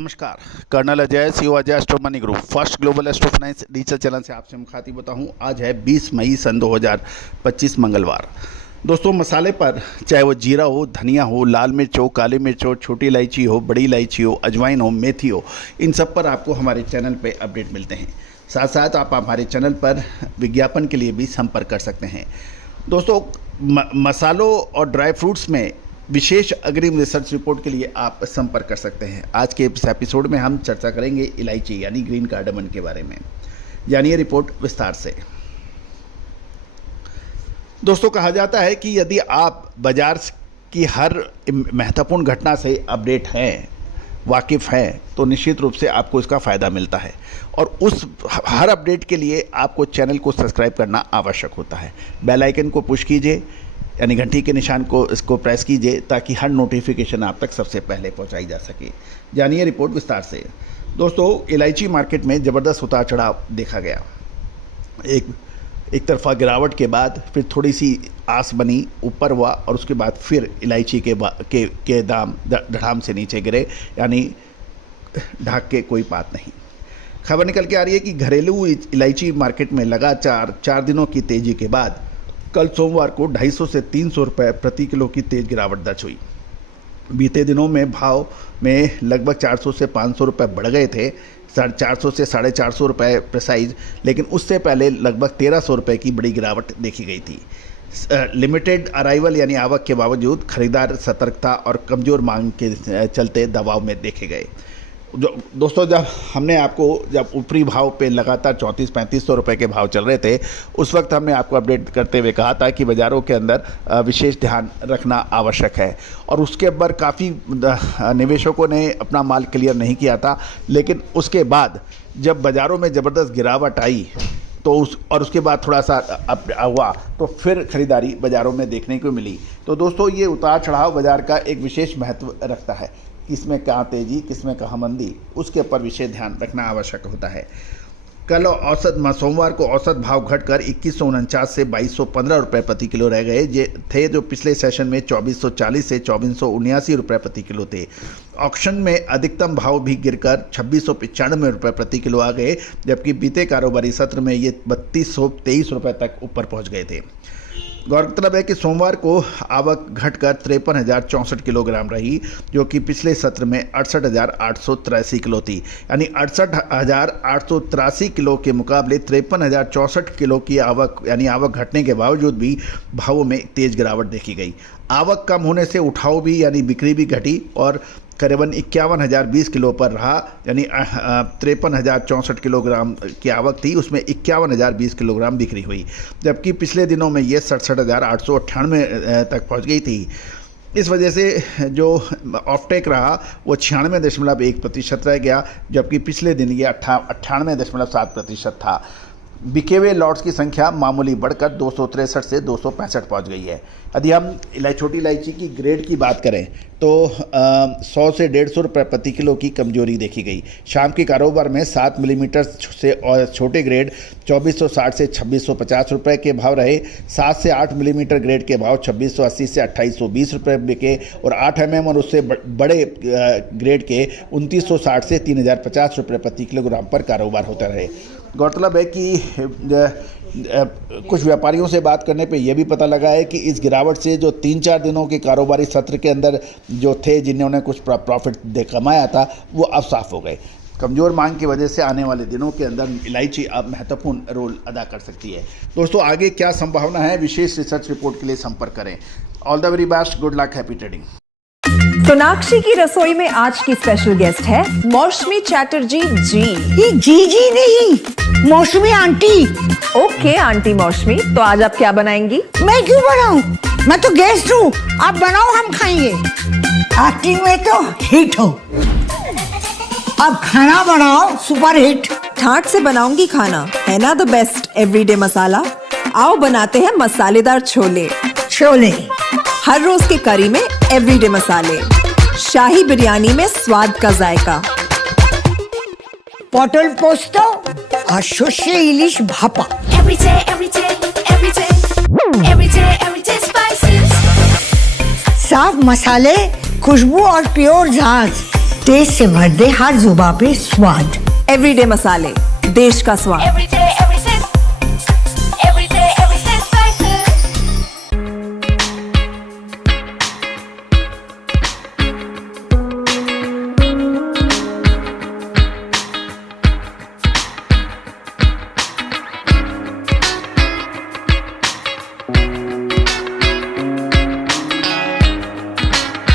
नमस्कार। Colonel Ajay, CEO Ajay Astro Money Group, first global astro finance digital channel से आपसे मुखातिब होता हूँ। आज है 20 मई सन 2025 मंगलवार। दोस्तों, मसाले पर चाहे वो जीरा हो, धनिया हो, लाल मिर्च हो, काली मिर्च हो, छोटी इलायची हो, बड़ी इलायची हो, अजवाइन हो, मेथी हो, इन सब पर आपको हमारे चैनल पे अपडेट मिलते हैं। साथ साथ आप हमारे चैनल पर विज्ञापन के लिए भी संपर्क कर सकते हैं। दोस्तों, मसालों और ड्राई फ्रूट्स में विशेष अग्रिम रिसर्च रिपोर्ट के लिए आप संपर्क कर सकते हैं। आज के इस एपिसोड में हम चर्चा करेंगे इलायची यानी ग्रीन कार्डामन के बारे में। जानिए रिपोर्ट विस्तार से। दोस्तों, कहा जाता है कि यदि आप बाजार की हर महत्वपूर्ण घटना से अपडेट हैं, वाकिफ़ हैं, तो निश्चित रूप से आपको इसका फ़ायदा मिलता है। और उस हर अपडेट के लिए आपको चैनल को सब्सक्राइब करना आवश्यक होता है। बेल आइकन को पुश कीजिए, यानी घंटी के निशान को इसको प्रेस कीजिए, ताकि हर नोटिफिकेशन आप तक सबसे पहले पहुंचाई जा सके। जानिए रिपोर्ट विस्तार से। दोस्तों, इलायची मार्केट में ज़बरदस्त उतार चढ़ाव देखा गया। एक तरफा गिरावट के बाद फिर थोड़ी सी आस बनी, ऊपर हुआ, और उसके बाद फिर इलायची के दाम धड़ाम से नीचे गिरे, यानी ढाक के कोई बात नहीं। खबर निकल के आ रही है कि घरेलू इलायची मार्केट में लगातार 4 दिनों की तेज़ी के बाद कल सोमवार को 250 से 300 रुपये प्रति किलो की तेज़ गिरावट दर्ज हुई। बीते दिनों में भाव में लगभग 400 से 500 रुपये बढ़ गए थे, 450 से 450 रुपये प्रिसाइज, लेकिन उससे पहले लगभग 1300 रुपये की बड़ी गिरावट देखी गई थी। लिमिटेड अराइवल यानी आवक के बावजूद खरीदार सतर्कता और कमज़ोर मांग के चलते दबाव में देखे गए। दोस्तों, जब ऊपरी भाव पे लगातार 3400-3500 रुपये के भाव चल रहे थे, उस वक्त हमने आपको अपडेट करते हुए कहा था कि बाज़ारों के अंदर विशेष ध्यान रखना आवश्यक है। और उसके ऊपर काफ़ी निवेशकों ने अपना माल क्लियर नहीं किया था, लेकिन उसके बाद जब बाज़ारों में ज़बरदस्त गिरावट आई तो उसके बाद थोड़ा सा हुआ, तो फिर ख़रीदारी बाज़ारों में देखने को मिली। तो दोस्तों, ये उतार चढ़ाव बाज़ार का एक विशेष महत्व रखता है। किसमें कहाँ तेज़ी, किसमें कहाँ मंदी, उसके ऊपर विशेष ध्यान रखना आवश्यक होता है। कल सोमवार को औसत भाव घटकर 2149 से 2215 रुपये प्रति किलो रह गए, थे जो पिछले सेशन में 2440 से 2479 रुपये प्रति किलो थे। ऑक्शन में अधिकतम भाव भी गिरकर 2695 रुपये प्रति किलो आ गए, जबकि बीते कारोबारी सत्र में ये 3223 रुपये तक ऊपर पहुंच गए थे। गौरतलब है कि सोमवार को आवक घटकर 53,064 किलोग्राम रही, जो कि पिछले सत्र में 68,883 किलो थी। यानी 68,883 किलो के मुकाबले 53,064 किलो की आवक, यानी आवक घटने के बावजूद भी भावों में तेज़ गिरावट देखी गई। आवक कम होने से उठाव भी, यानी बिक्री भी घटी और करीबन 51,020 किलो पर रहा। यानी 53,064 किलोग्राम की आवक थी, उसमें 51,020 किलोग्राम बिक्री हुई, जबकि पिछले दिनों में ये 67,898 तक पहुंच गई थी। इस वजह से जो ऑफटेक रहा वो 96.1% रह गया, जबकि पिछले दिन ये 98.7% था। बिके हुए लॉट्स की संख्या मामूली बढ़कर 263 से 265 पहुंच गई है। यदि हम छोटी इलायची की ग्रेड की बात करें तो 100 से 150 रुपये प्रति किलो की कमजोरी देखी गई। शाम के कारोबार में 7 मिलीमीटर से और छोटे ग्रेड 2460 से 2650 रुपये के भाव रहे। 7 से 8 मिलीमीटर ग्रेड के भाव 2680 से 2820 रुपये बिके, और 8 mm और उससे बड़े ग्रेड के 2960 से 3050 रुपये प्रति किलोग्राम पर कारोबार होता रहे। गौरतलब है कि कुछ व्यापारियों से बात करने पे यह भी पता लगा है कि इस गिरावट से जो 3-4 दिनों के कारोबारी सत्र के अंदर जो थे, जिन्होंने कुछ प्रॉफिट कमाया था, वो अब साफ हो गए। कमज़ोर मांग की वजह से आने वाले दिनों के अंदर इलायची अब महत्वपूर्ण रोल अदा कर सकती है। दोस्तों, आगे क्या संभावना है, विशेष रिसर्च रिपोर्ट के लिए संपर्क करें। All the very best, good luck, happy trading. Sonakshi की रसोई में आज की स्पेशल गेस्ट है मौसमी चैटर्जी जी। ये जी नहीं, मौसमी आंटी। ओके आंटी मौसमी, तो आज आप क्या बनाएंगी? मैं क्यों बनाऊं? मैं तो गेस्ट हूँ, आप बनाओ, हम खाएंगे। एक्टिंग में तो हिट हो, अब खाना बनाओ सुपर हिट। ठाट से बनाऊंगी खाना, है ना द बेस्ट एवरीडे मसाला। आओ बनाते हैं मसालेदार छोले। हर रोज के करी में एवरीडे मसाले, शाही बिरयानी में स्वाद का जायका, पटल पोस्तो और शोषे इलिश भापा। साफ मसाले, खुशबू और प्योर झांझ, टेस्ट से भर दे हर जुबा पे स्वाद। एवरीडे मसाले, देश का स्वाद।